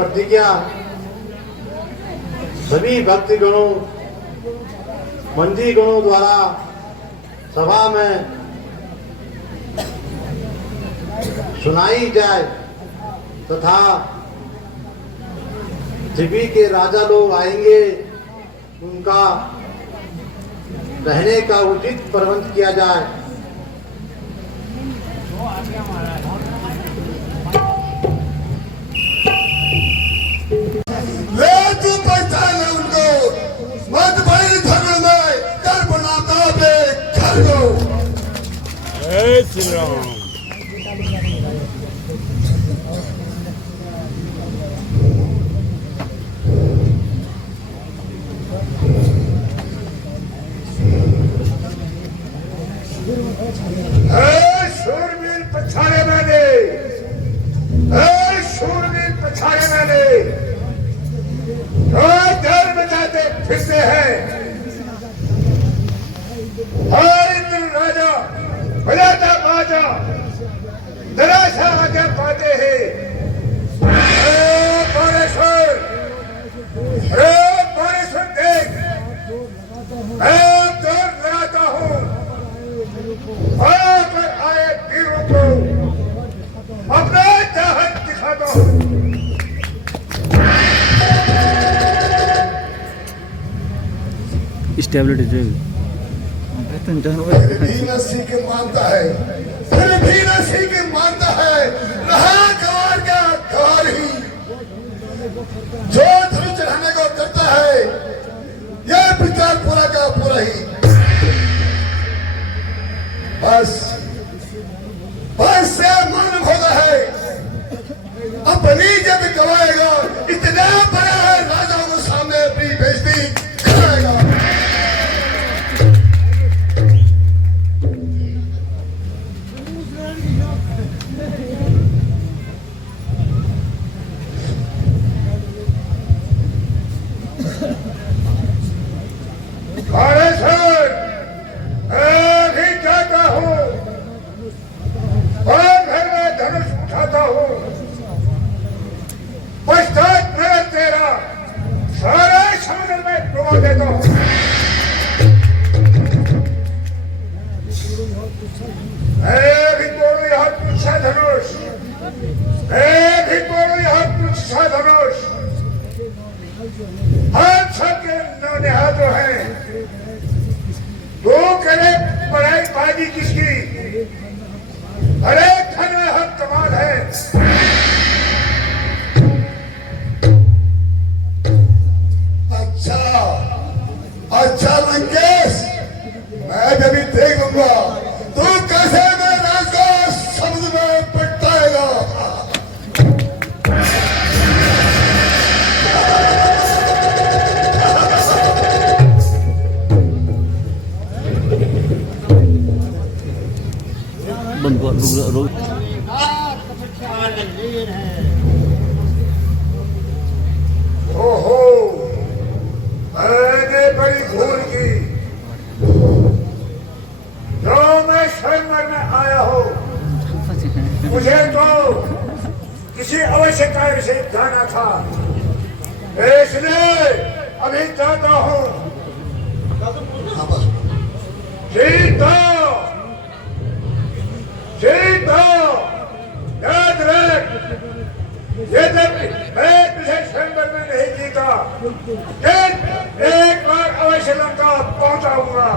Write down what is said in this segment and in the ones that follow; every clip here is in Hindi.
प्रतिज्ञा सभी भक्तगणों मंदी गणों द्वारा सभा में सुनाई जाए तथा शिविर के राजा लोग आएंगे, उनका रहने का उचित प्रबंध किया जाए। ले तू पहचान उनको मत भाई धर्म में कर बनाता बे कर दो। जय श्री राम। शूरवीर पछाड़े मैंने, शूरवीर पछाड़े मैंने, डर बचाते फिरते हैं। इंद्र राजा बजाता बाजा निराशा आगे पाते हैं। बाणेश्वर, बाणेश्वर देख, मैं दौड़ लगाता हूँ पर आए वीरों को अपना चाहत दिखाता हूँ। स्टेबिलिटी भी नसी के मानता है, फिर भी नसी के मानता है। रहा गवार का गवार ही, जो धनुष चढ़ाने को करता है यह विचार पूरा का पूरा ही। बस से मालूम होता है अपनी जब गवाएगा इतना बड़ा है, राजाओं को सामने अपनी बेइज्जती कराएगा। हम सबके निहातो हैं। वो करे पढ़ाई बाजी किसकी, हर एक घर में हक कमाल है। अच्छा लंकेश, मैं जब देखूंगा तू कैसे मैं राज को समुद्र में पिटाएगा। ओहो, मैंने बड़ी भूल की। जो मैं स्वयंवर में आया हूँ, मुझे तो किसी अवश्य कार्य से जाना था, इसलिए अभी जाता हूँ। सीता सीता याद रख, ये जब मैं तुझे स्वयंवर में नहीं जीता, एक बार अवश्य लंका पहुंचाऊंगा।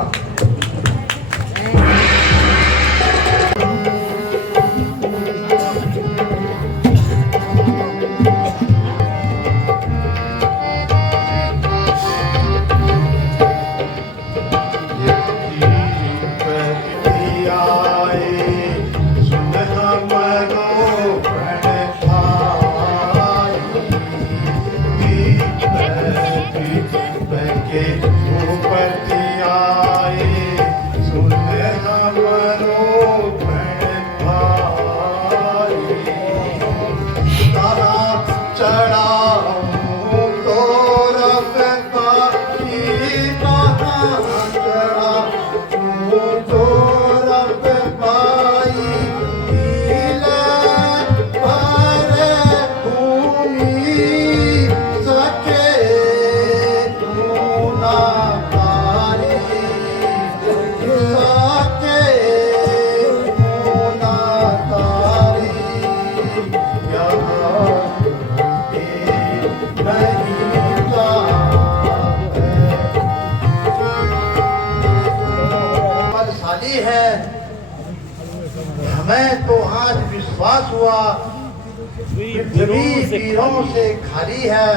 तो आज विश्वास हुआ पृथ्वी वीरों से खाली है।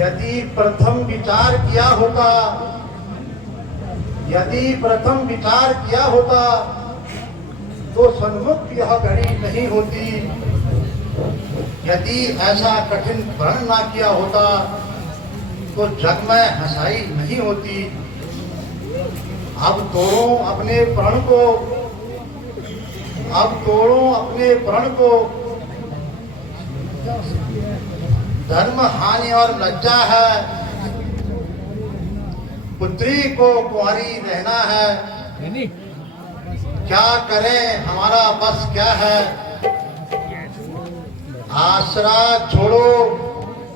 यदि प्रथम विचार किया होता तो सन्मुख यह घड़ी नहीं होती। यदि ऐसा कठिन प्रण ना किया होता तो जग में हंसाई नहीं होती। अब तोड़ो अपने प्रण को। धर्म हानि और लज्जा है, पुत्री को कुंवारी रहना है। क्या करें, हमारा बस क्या है। आसरा छोड़ो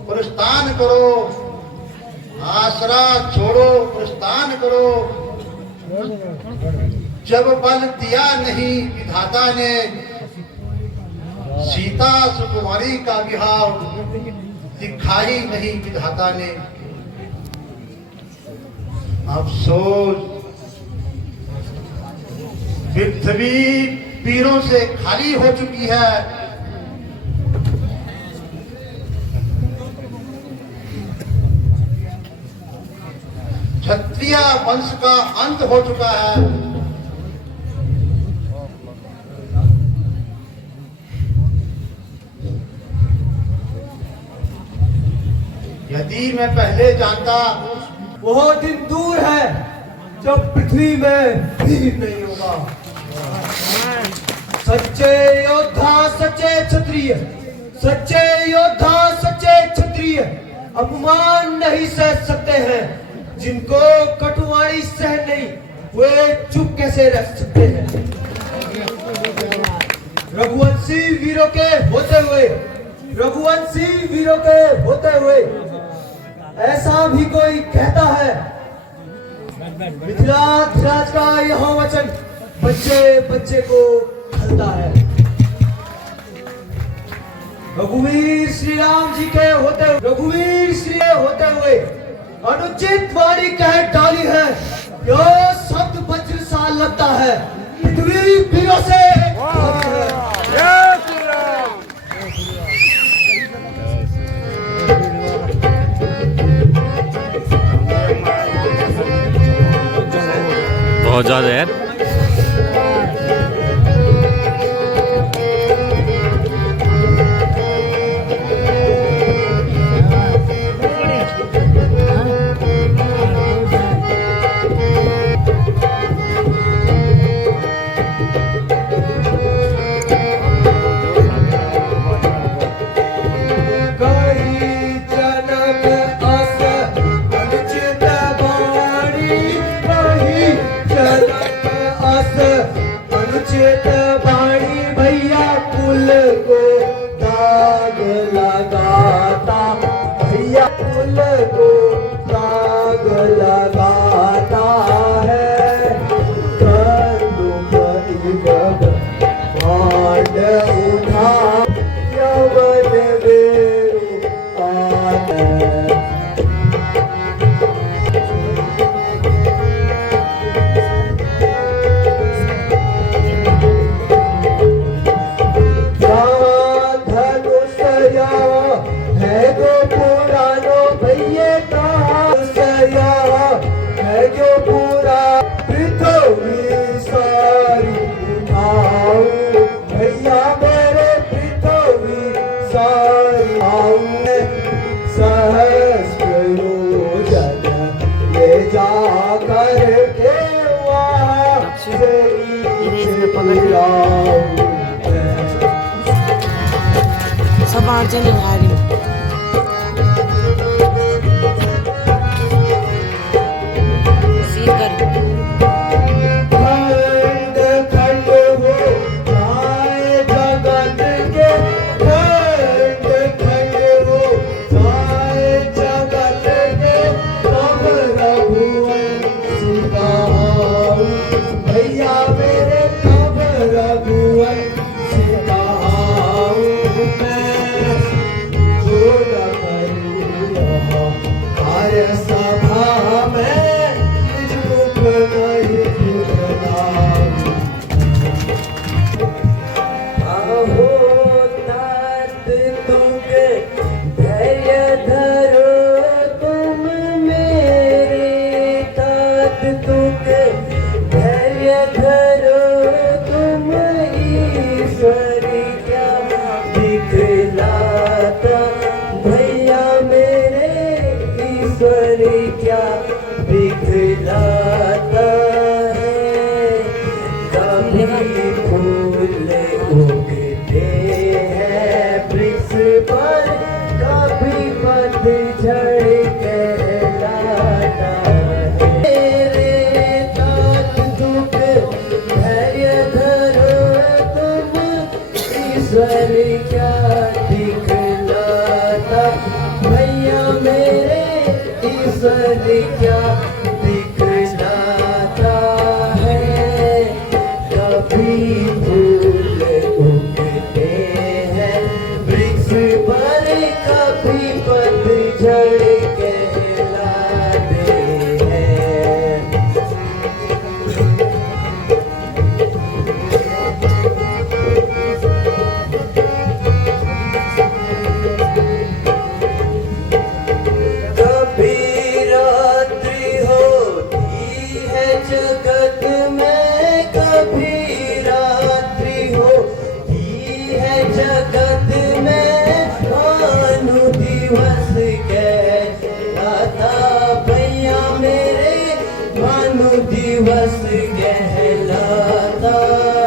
प्रस्थान करो, जब बल दिया नहीं विधाता ने, सीता सुकुमारी का विहार दिखाई नहीं विधाता ने। अफसोस पृथ्वी वीरों से खाली हो चुकी है। क्षत्रिय वंश का अंत हो चुका है। यदि मैं पहले जानता। वो दिन दूर है जब पृथ्वी में भीड़ नहीं होगा। सच्चे योद्धा सच्चे क्षत्रिय अपमान नहीं सह सकते हैं। जिनको कटुवाणी सहन नहीं, वे चुप कैसे रह सकते हैं। रघुवंशी वीरों के होते हुए ऐसा भी कोई कहता है। मिथिलाधिराज का यह वचन बच्चे बच्चे को खलता है। रघुवीर श्री राम जी के होते हुए अनुचित वाणी कह डाली है। यह शब्द वज्र सा लगता है। पृथ्वी वीरों से बहुत ज्यादा यार। अनुचित वाणी भैया कुल को दाग लगाता। है। भांड उठा यवन बेरू सब आर्जन आ रही सभा में ईश्वर क्या दिखलाता भैया मेरे, ईश्वर क्या दिखलाता है। कभी फूल उगते हैं वृक्ष पर, कभी पतझड़ कहलाते हैं। कभी रात्रि होती है जगत में, कभी रात्रि होती है जगत में, भानु दिवस कहलाता भैया मेरे, भानु दिवस कहलाता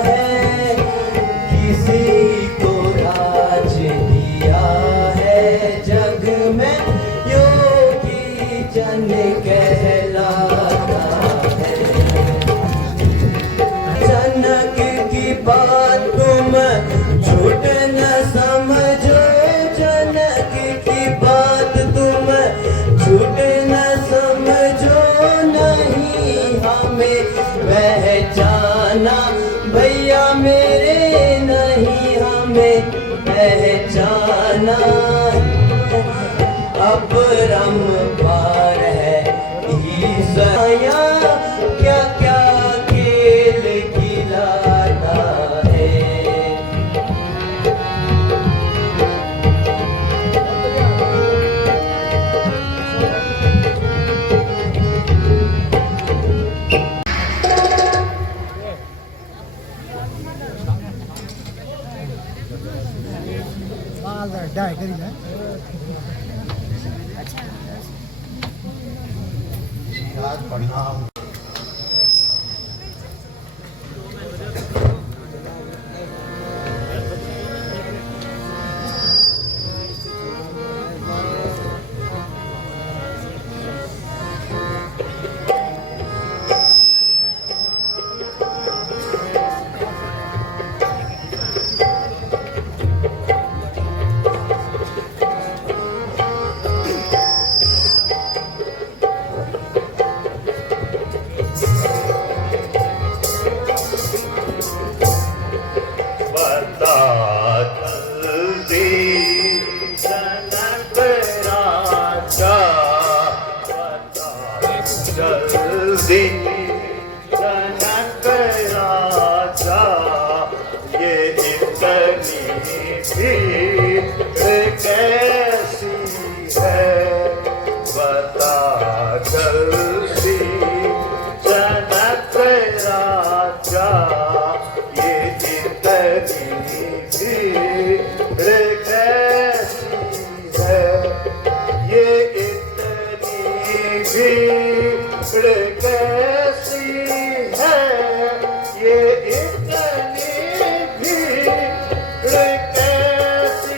है। किसी को राज दिया है जग में, योगी जन कहलाता है। जनक की बात तुम झूठ न समझो, जनक की बात तुम झूठ न समझो, नहीं हमें पहचाना भैया मेरे, नहीं हमें पहचाना। अपरम पार है ईश्वया, क्या क्या खेल खिलाता है। आज प्रणाम। जल्दी जनक राजा, ये इतनी भीड़ कैसी है, बता जल्दी जनक राजा, ये इतनी भीड़ कैसी है, ये इतनी भीड़ कैसी है, ये इतनी भीड़ कैसी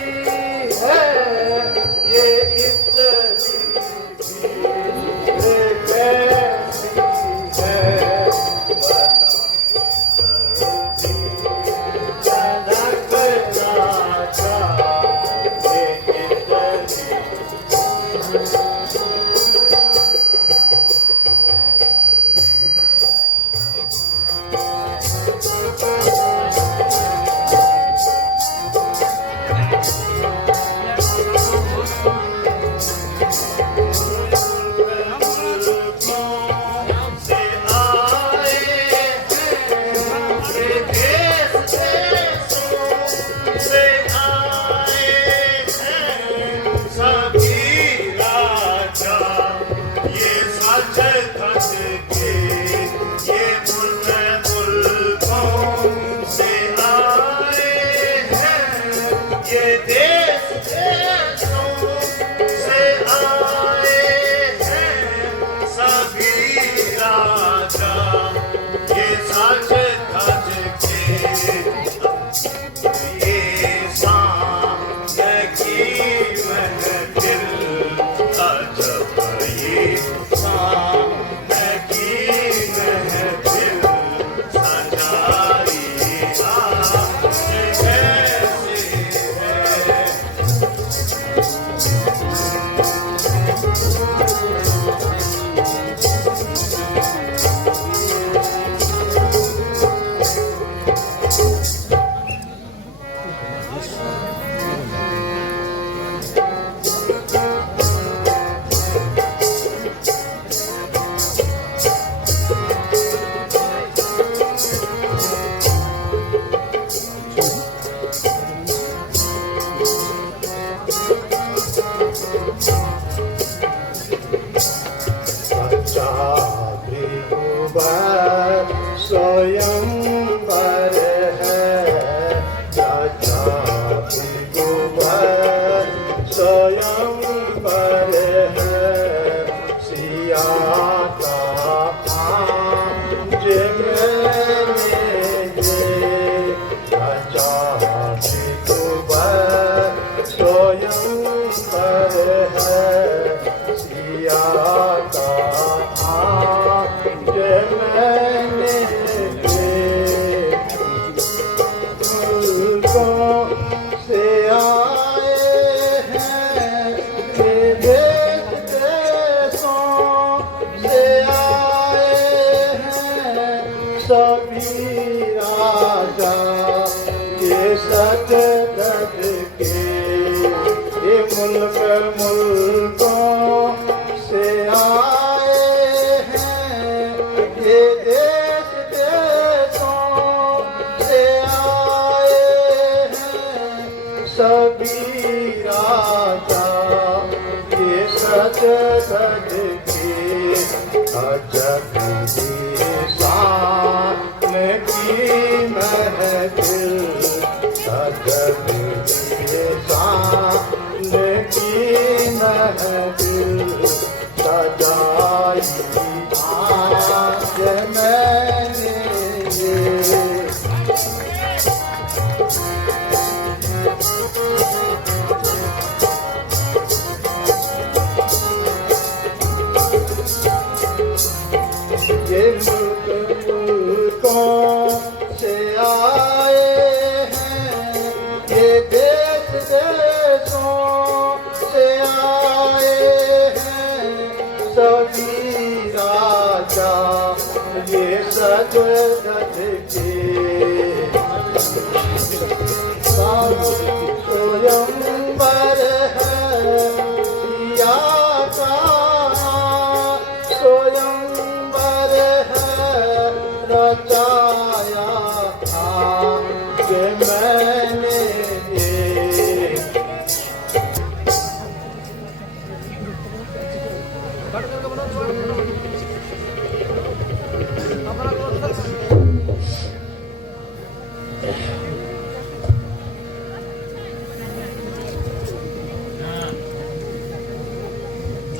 सच धज के ये मुल्क मुल्कों से आए हैं, ये देश देशों से आए हैं सभी राजा ये सच धज के अजब शान की महफिल अजब शान की महफिल सजाई आज मैंने ये। ये मुल्क मुल्कों से आए हैं, ये देश देशों से आए हैं सभी राजा ये सज धज के स्वयंवर है या स्वयंवर है रचाया था कि मैंने ये।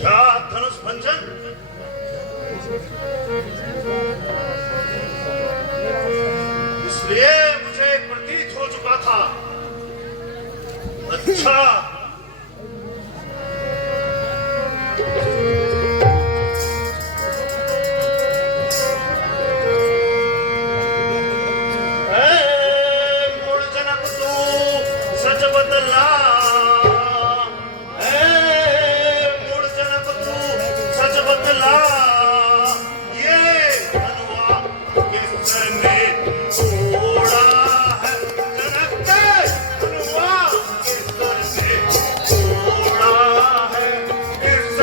क्या धनुष भंजन इसलिए मुझे प्रतीत हो चुका था। अच्छा मूल जनक तू सच बदला बदला ये हलवा किसने तोड़ा है जनक के हलवा किसने तोड़ा है किस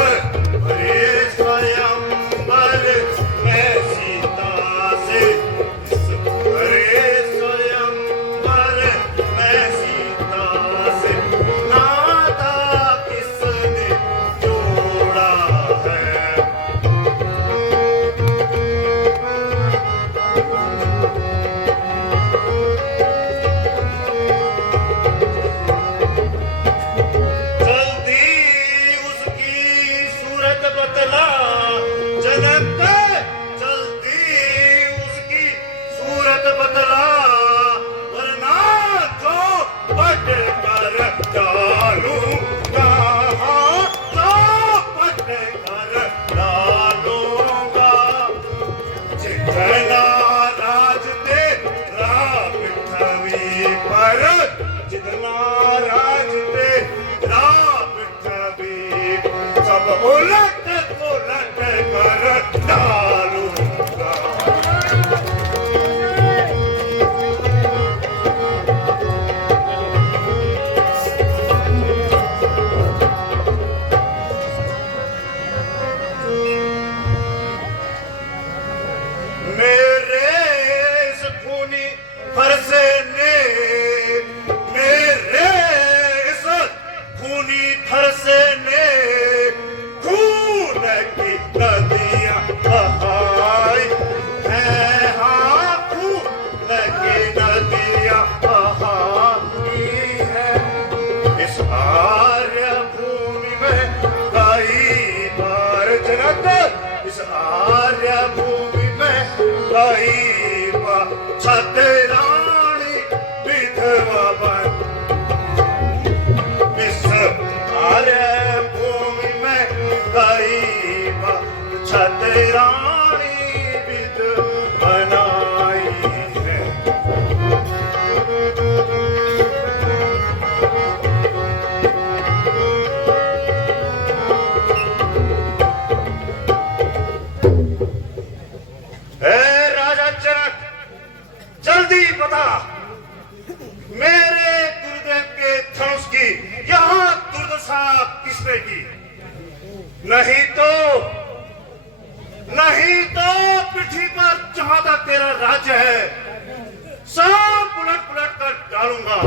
भरे स्वयंवर में सीता से किस भरे स्वयंवर में सीता से नाता किसने जोड़ा है। जल्दी उसकी सूरत बदला जनक जल्दी उसकी सूरत बदला वरना जो पट कर डालूंगा जो पट कर डालूंगा जितना राज तेरा पृथ्वी पर जितना राज तेरा पृथ्वी सब उलट पुलट कर डालूंगा। मेरे इस खूनी फरसे ने मेरे इस खूनी फरसे ने खून की नदियां बहाई हैं हाँ खून की नदियां बहाई हैं इस आर्य भूमि में कई बार जनक इस आर्य भूमि में कई बार छतरानी विधवा बन इस आर्य भूमि में कई बार छतरानी विध बनाई है। राजा जनक जल्दी बता मेरे वर्षा किसने की? नहीं तो पृथ्वी पर जहां तक तेरा राज्य है सब उलट पुलट कर डालूंगा।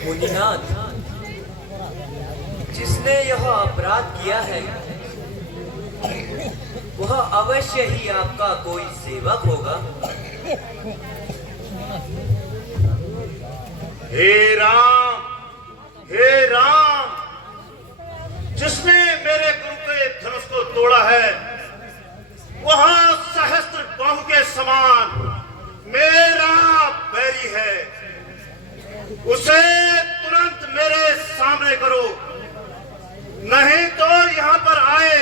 मुनिनाथ, जिसने यह अपराध किया है वह अवश्य ही आपका कोई सेवक होगा। हे राम, जिसने मेरे गुरु के धनुष को तोड़ा है वह सहस्त्र बाहु के समान मेरा बैरी है। उसे तुरंत मेरे सामने करो, नहीं तो यहाँ पर आए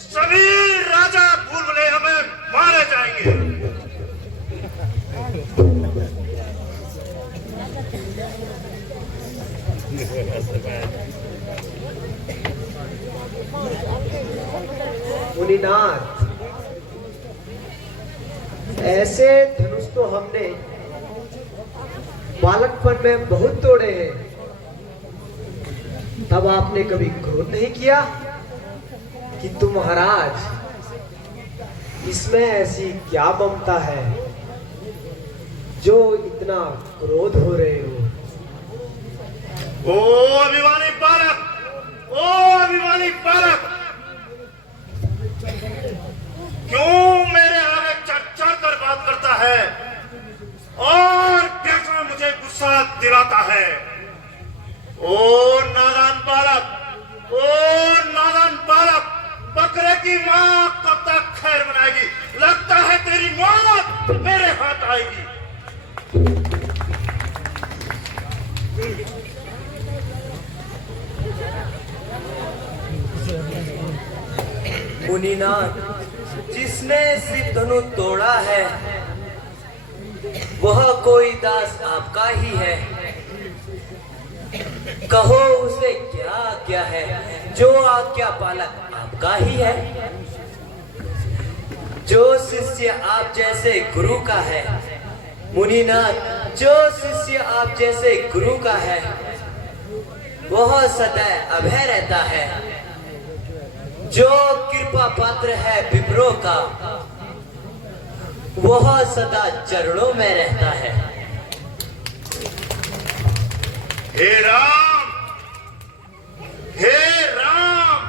सभी राजा भूल हमें मारे जाएंगे। मुनिनाथ, ऐसे धनुष तो हमने बालकपन में बहुत तोड़े हैं, तब आपने कभी क्रोध नहीं किया कि तुम महाराज इसमें ऐसी क्या ममता है जो इतना क्रोध हो रहे हो? ओ अभिमानी बालक, ओ अभिमानी बालक, क्यों मेरे आगे चढ़ चढ़ कर बात करता है और बीच में मुझे गुस्सा दिलाता है? ओ नादान बालक, ओ नादान बालक, बकरे की मां कब तक खैर बनाएगी? लगता है तेरी मौत मेरे हाथ आएगी। मुनिनाथ, जिसने सिर धनु तोड़ा है वह कोई दास आपका ही है। कहो उसे क्या आज्ञा है, जो आज्ञा पालक आपका ही है। जो शिष्य आप जैसे गुरु का है मुनिनाथ, जो शिष्य आप जैसे गुरु का है वह सदा अभय रहता है। जो कृपा पात्र है विप्रो का वह सदा चरणों में रहता है। हे राम, हे राम,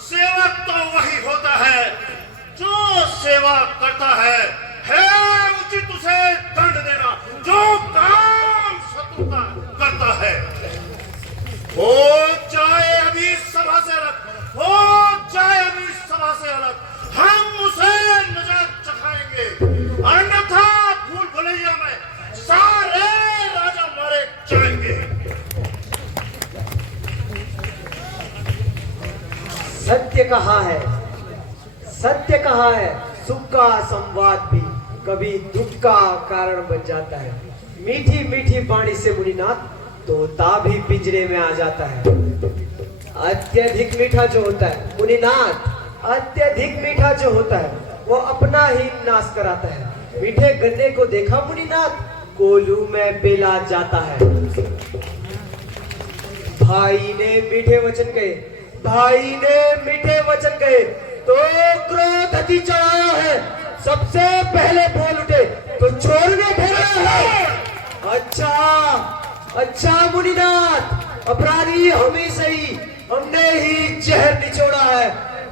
सेवक तो वही होता है जो सेवा करता है। उचित उसे दंड देना जो काम शत्रु का करता है। हो चाहे अभी सभा से अलग, हो चाहे अभी सभा से अलग, हम उसे नजर चखाएंगे, अन्यथा भूल भुलैया में सारे राजा मारे जाएंगे। सत्य कहा है, सत्य कहा है। सुख का संवाद भी कभी दुख का कारण बन जाता है। मीठी मीठी वाणी से मुनिनाथ तोता भी पिंजरे में आ जाता है। अत्यधिक मीठा जो होता है मुनिनाथ, अत्यधिक मीठा जो होता है वो अपना ही नाश कराता है। मीठे गन्ने को देखा मुनिनाथ, कोल्हू में पेला जाता है। भाई ने मीठे वचन कहे, भाई ने मीठे वचन कहे तो क्रोध अति चढ़ाया है। सबसे पहले बोल उठे तो चोर ने घेरा है। अच्छा अच्छा मुनिनाथ, अपराधी हम ही सही, हमने ही जहर निचोड़ा है।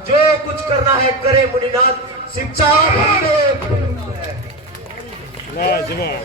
जो कुछ करना है करे मुनिनाथ, शिक्षा हमने है। लाजवाब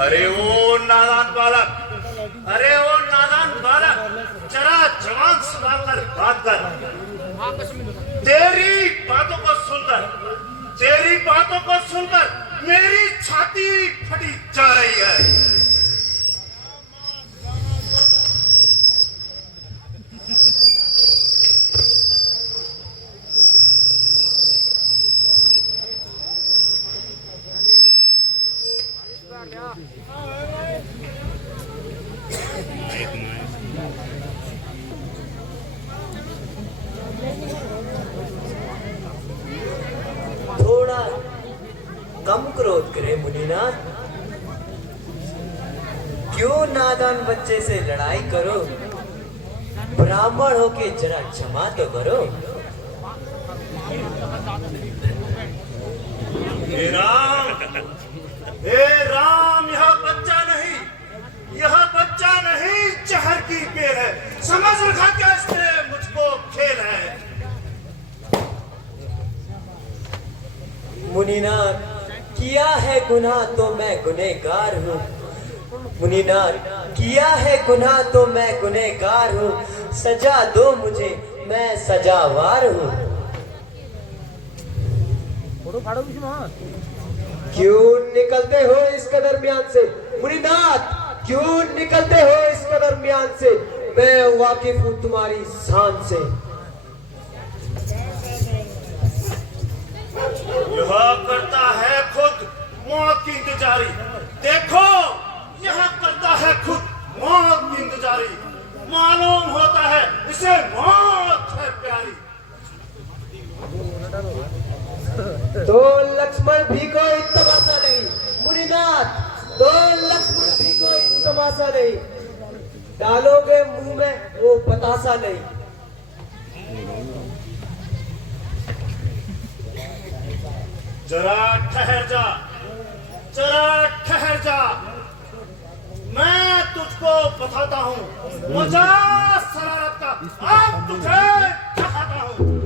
अरे ओ नादान बालक, अरे ओ नादान बालक, जरा जवान सुनाकर बात कर। तेरी बातों को सुनकर, तेरी बातों को सुनकर मेरी छाती फटी जा रही है। थोड़ा कम क्रोध करे मुनिनाथ, क्यों नादान बच्चे से लड़ाई करो? ब्राह्मण होके जरा क्षमा तो करो। हे राम, यह बच्चा नहीं, यह बच्चा नहीं, है गुनाह तो मैं गुनहगार हूँ। मुनीनाथ, किया है गुनाह तो मैं गुनहगार हूँ, सजा दो मुझे, मैं सजावार हूँ। क्यों निकलते हो इसके दरमियान से मुनीनाथ, क्यों निकलते हो इसके दरमियान से? मैं वाकिफ हूँ तुम्हारी शान से। यह करता है खुद मौत की इंतजारी। देखो, यह करता है खुद मौत की इंतजारी। मालूम होता है इसे मौत है प्यारी। तो लक्ष्मण भी कोई तमाशा नहीं मुनीनाथ, तो लक्ष्मण भी कोई तमाशा नहीं, डालोगे मुंह में वो बतासा नहीं। जरा ठहर जा, जरा ठहर जा, मैं तुझको बताता हूँ मजा शरारत का। अब तुझे दिखाता हूँ।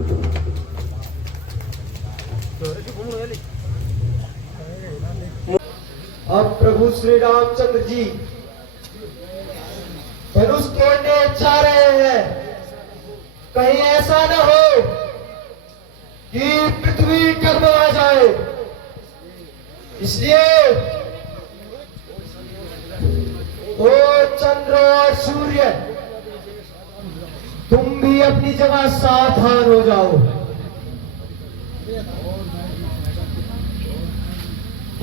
अब प्रभु श्री रामचंद्र जी धनुष तोड़ने जा रहे हैं। कहीं ऐसा न हो कि पृथ्वी डगमगा जाए, इसलिए ओ चंद्र और सूर्य, तुम भी अपनी जगह सावधान हो जाओ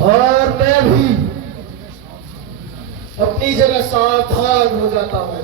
और मैं भी अपनी जगह सावधान हो जाता हूं।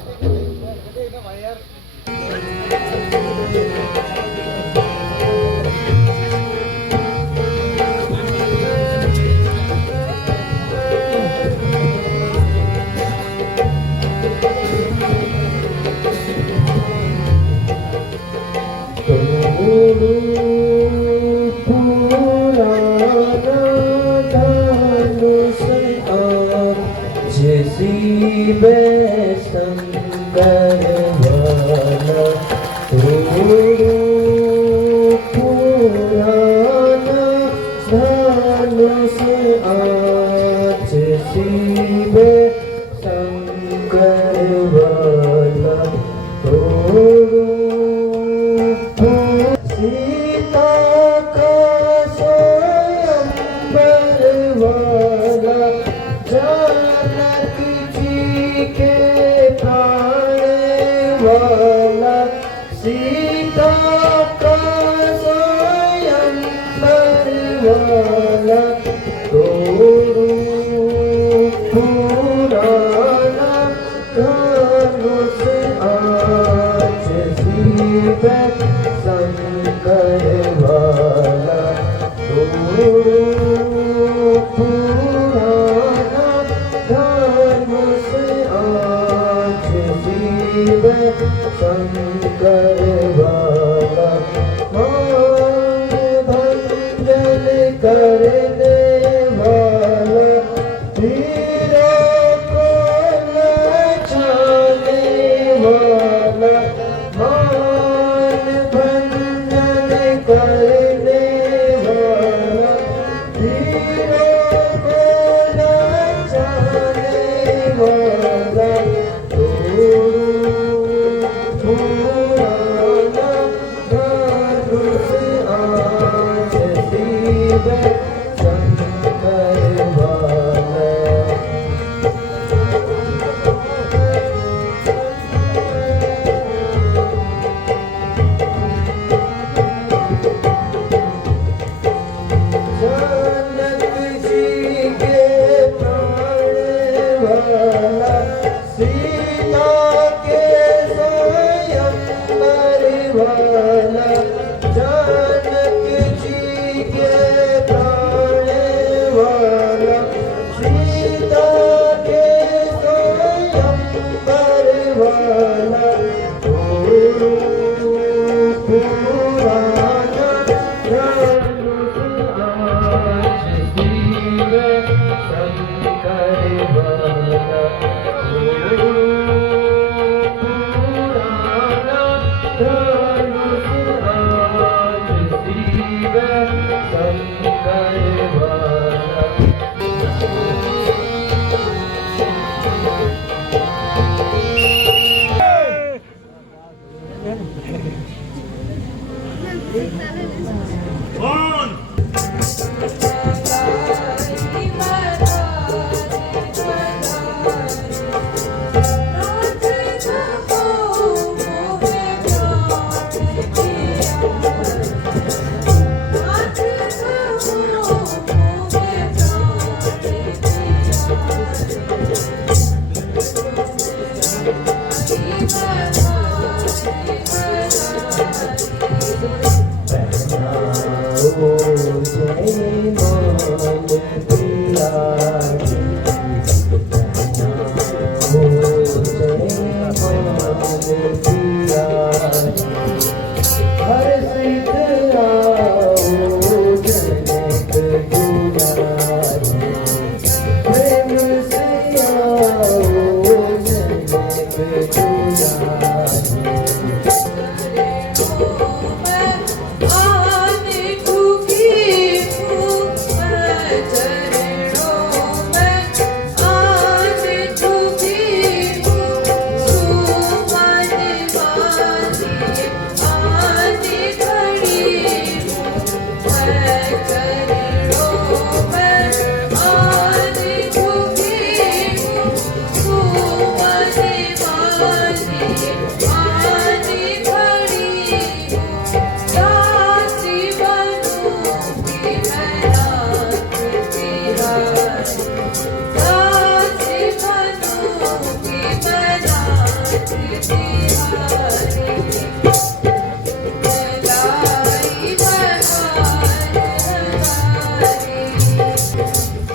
प्रेम से आओ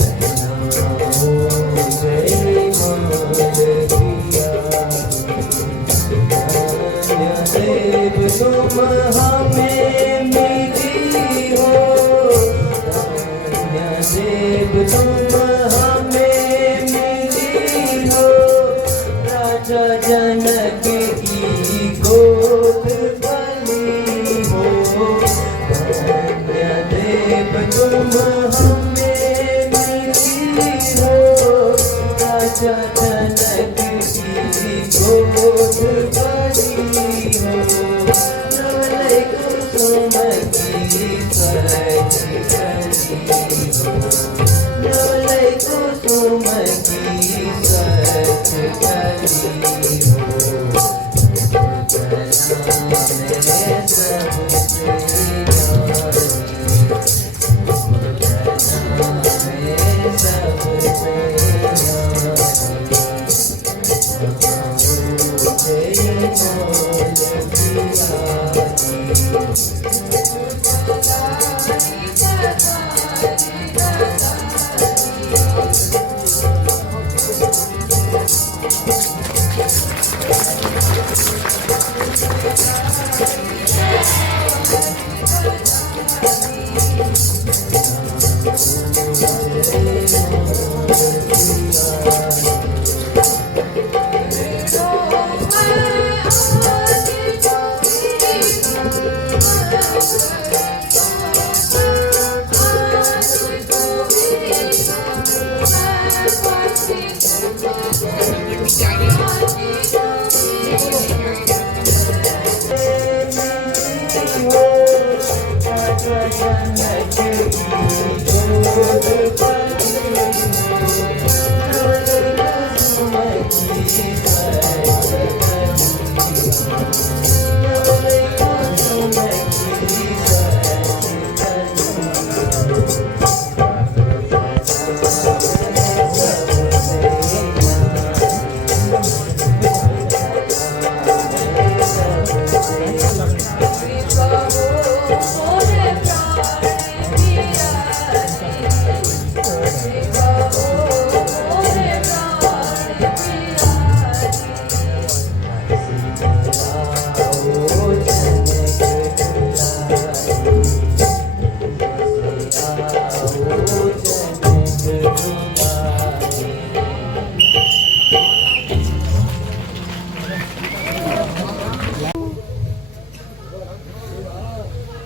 जन्नत तुम हमें मिली हो, देव तुम हमें मिली हो, राजा जनक की गोद बनी हो, देव तुम हमें मिली हो, राजा जनक की गोद बनी हो।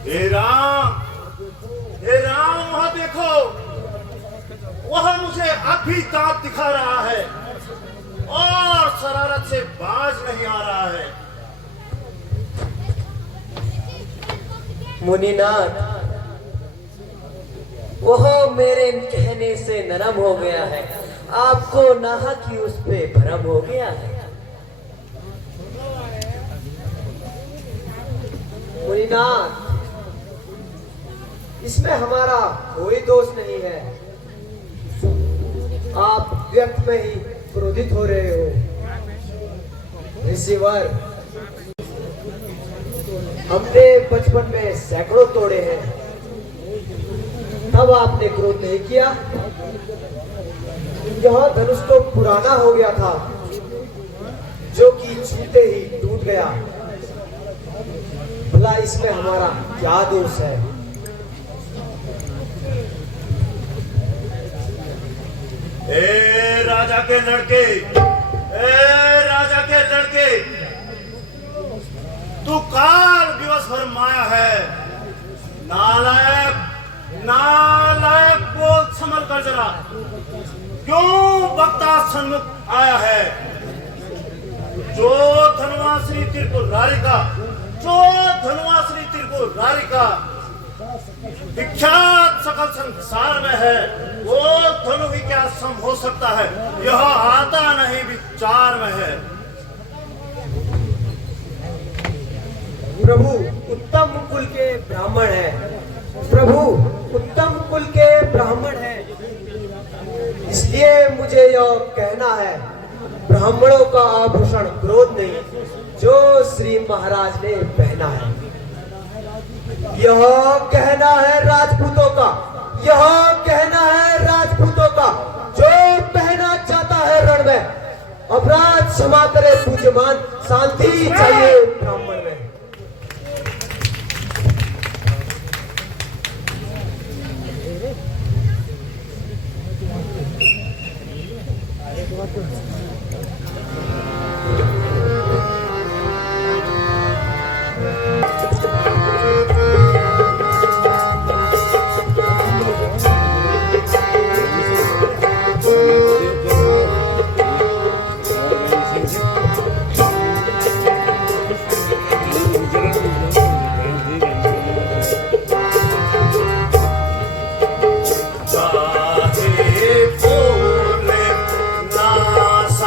हे राम, वहां देखो, वहां मुझे अब भी दांत दिखा रहा है और शरारत से बाज नहीं आ रहा है। मुनिनाथ, वह मेरे कहने से नरम हो गया है, आपको नाहक ही उस पे भरम हो गया है। मुनिनाथ, इसमें हमारा कोई दोष नहीं है, आप व्यर्थ में ही क्रोधित हो रहे हो। ऋषिवर, हमने बचपन में सैकड़ों तोड़े हैं, तब आपने क्रोध नहीं किया। यह धनुष तो पुराना हो गया था, जो कि छूते ही टूट गया। भला इसमें हमारा क्या दोष है? ए राजा के लड़के, तू काल दिवस भर माया है। नालायक बोल संभल कर जरा, क्यों वक्ता सन्मुख आया है? जो धनवाश्री त्रिपुरारी का विख्यात सकल संसार में है, वो धनु ही क्या सम हो सकता है? यह आता नहीं विचार में है। प्रभु उत्तम कुल के ब्राह्मण है, प्रभु उत्तम कुल के ब्राह्मण है, इसलिए मुझे यह कहना है, ब्राह्मणों का आभूषण क्रोध नहीं, जो श्री महाराज ने पहना है। यह कहना है राजपूतों का, यह कहना है राजपूतों का, जो पहना चाहता है रण में, अपराध क्षमा करे पूज्यमान, शांति चाहिए ब्राह्मण में। चाहे बोले ना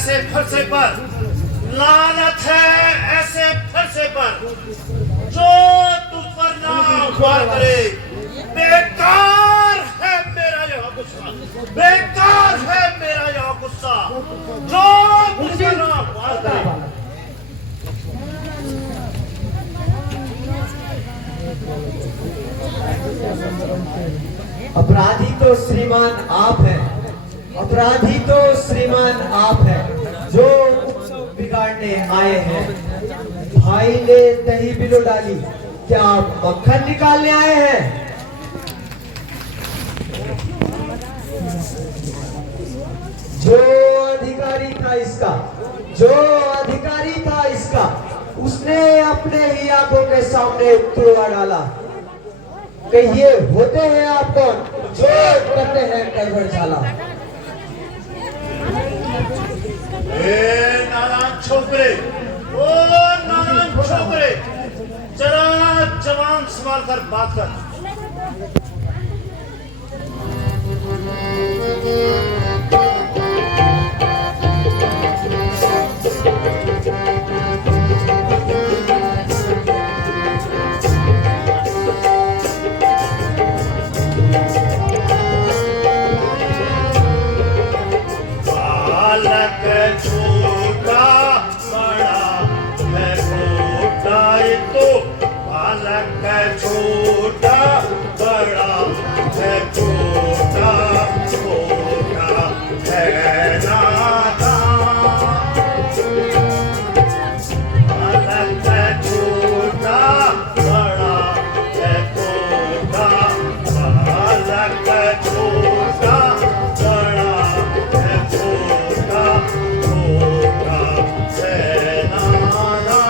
ऐसे फरसे पर, लानत है ऐसे फरसे पर जो तुझ पर नाम वार करे। बेकार है मेरा यह गुस्सा, बेकार है मेरा यह गुस्सा जो तुझ पर नाम वार करे। अपराधी तो श्रीमान आप हैं, अपराधी तो श्रीमान आप हैं जो उत्सव बिगाड़ने आए हैं। भाई ने दही बिलो डाली, क्या आप मक्खन निकालने आए हैं? जो अधिकारी था इसका, जो अधिकारी था इसका, उसने अपने ही आंखों के सामने तुड़वा डाला। कहिए होते हैं आप कौन जो करते हैं कलवर झाला? नारायण छोकरे, ओ नारायण छोकरे, जरा जवान सवाल कर बात कर। छोटा बड़ा है, छोटा छोटा है नाता। बालक है छोटा बड़ा है, छोटा बालक है, छोटा बड़ा है, छोटा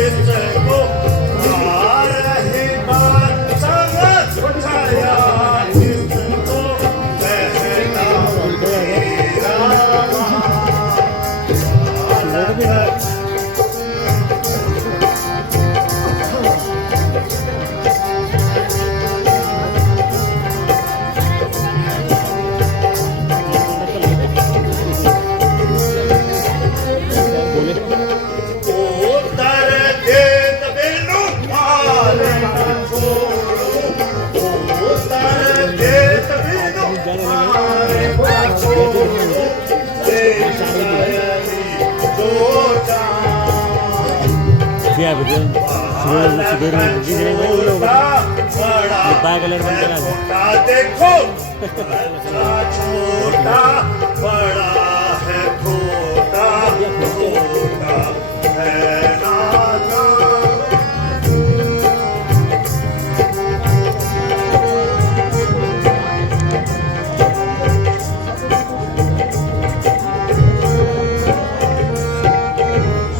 छोटा है नाता। देखो छोटा बड़ा है, छोटा छोटा है नाता।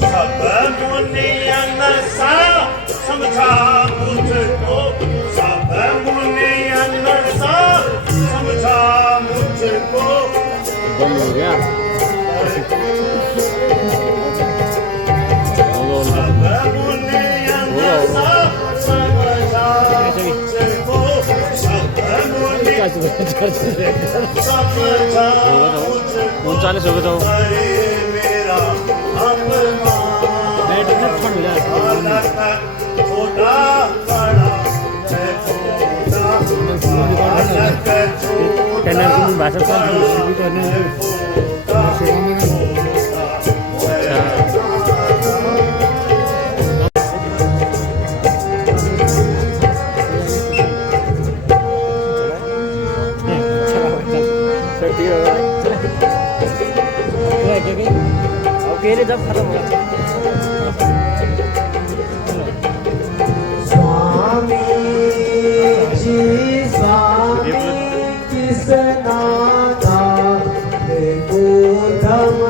सब मुनियन सा समझा मुझको, सब मुनियन सा समझा मुझको। बंद हो गया। सब मुनियन सा समझा मुझको, सब मुनियन समझा मुझको। 39 हो गए तो मेरा अपना छोटा बड़ा है, छोटा बालक है, छोटा भाषा जब खत्म होगा। स्वामी जी स्वामी किस नाता देखो धम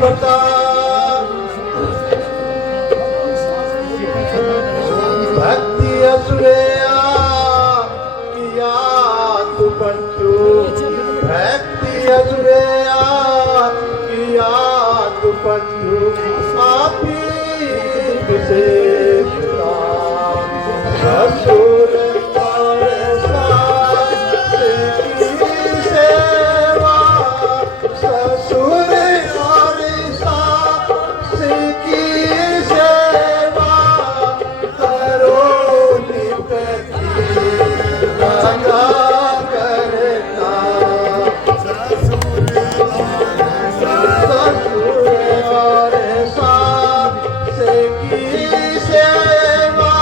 बता भक्ति असुरेया किया तू पंचू भक्ति असुरेया किया तू पंचू आपी विशेषता ससुर और सास की सेवा ससुर और सास की सेवा करो निपति लगा करना ससुर और सास की सेवा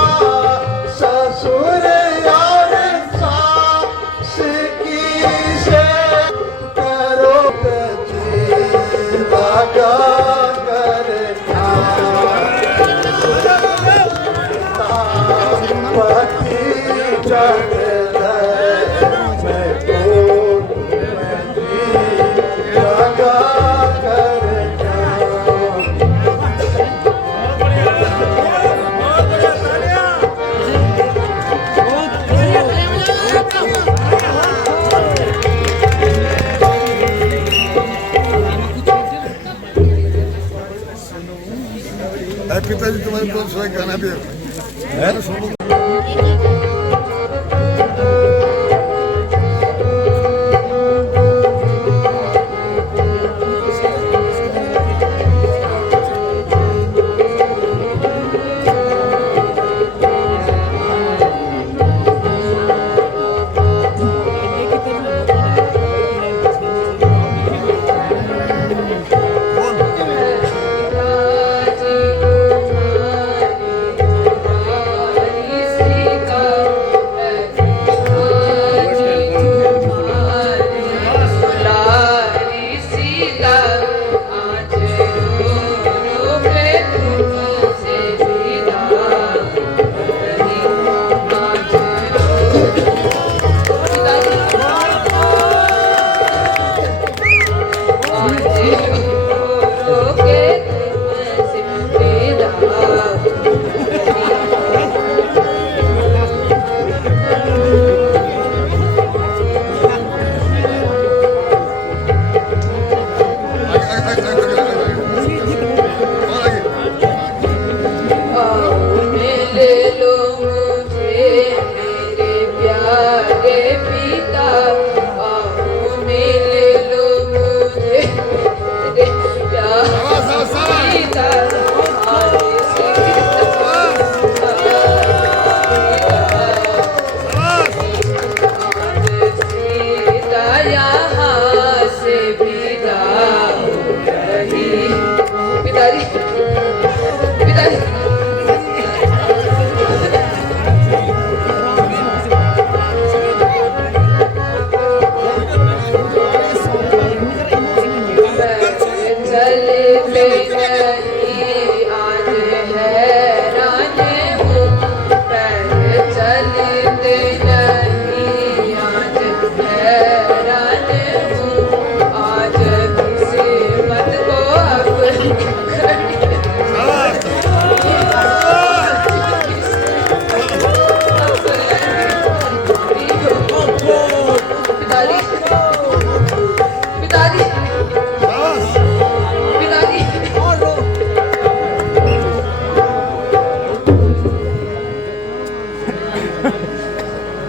ससुर और सास की सेवा करो निपति लगा करना पति जगत मैं कोट लगा करना पिताजी तुम्हारे कौन सा गाना भी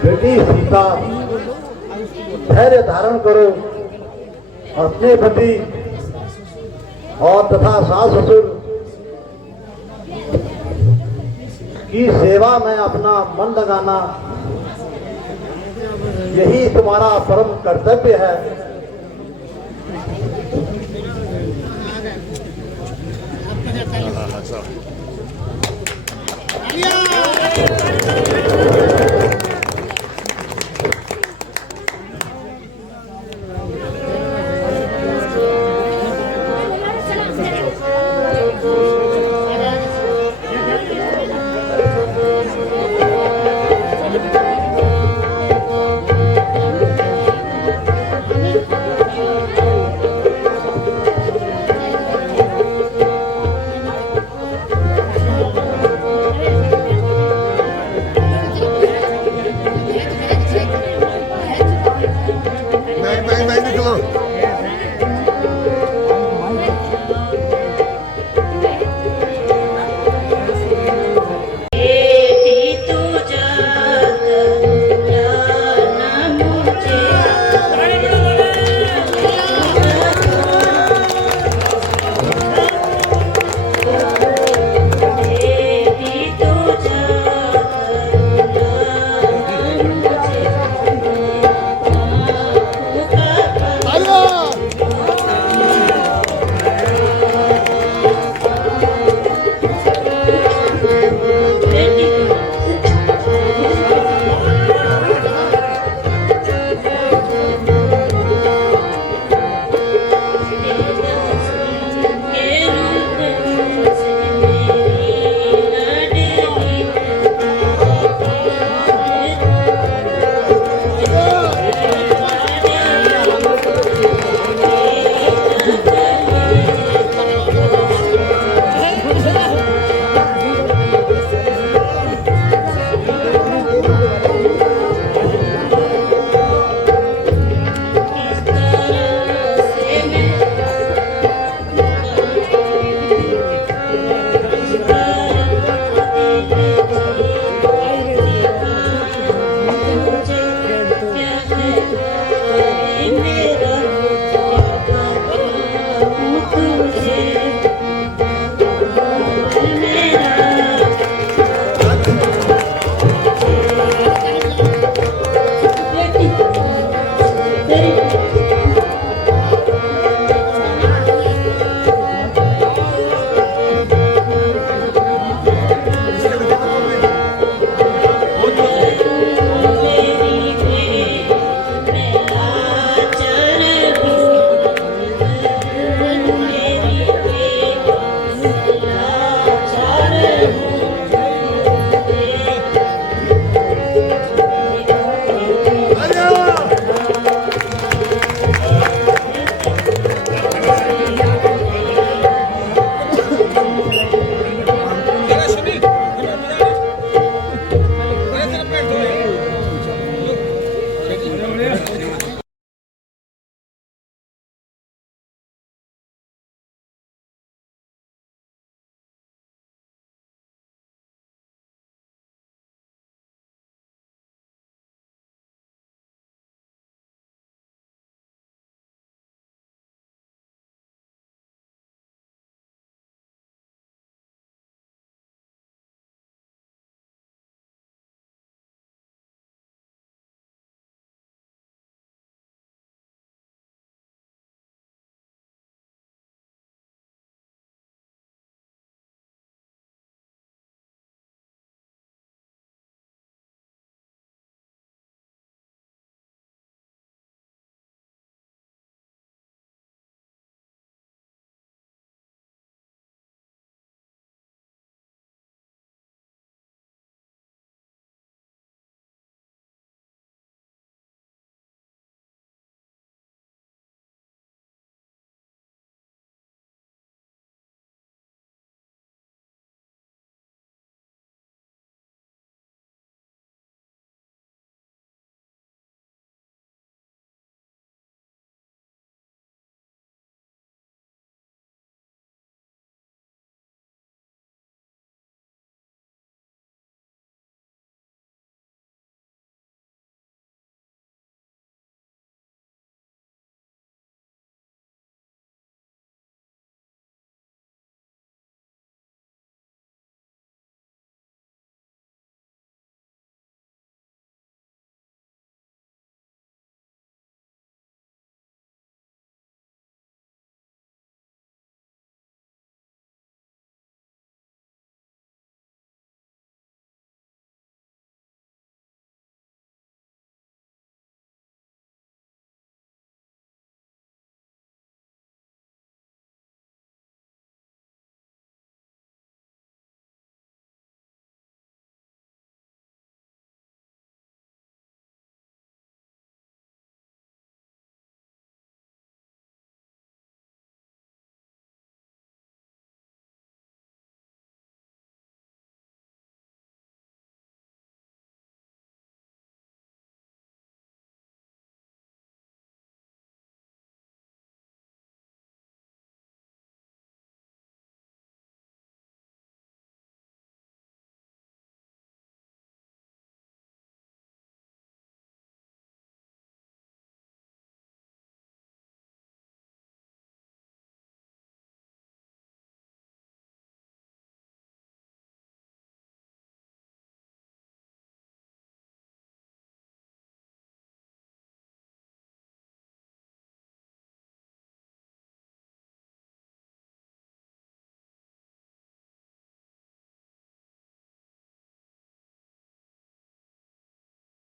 बेटी सीता धैर्य धारण करो। अपने पति और तथा सास ससुर की सेवा में अपना मन लगाना यही तुम्हारा परम कर्तव्य है।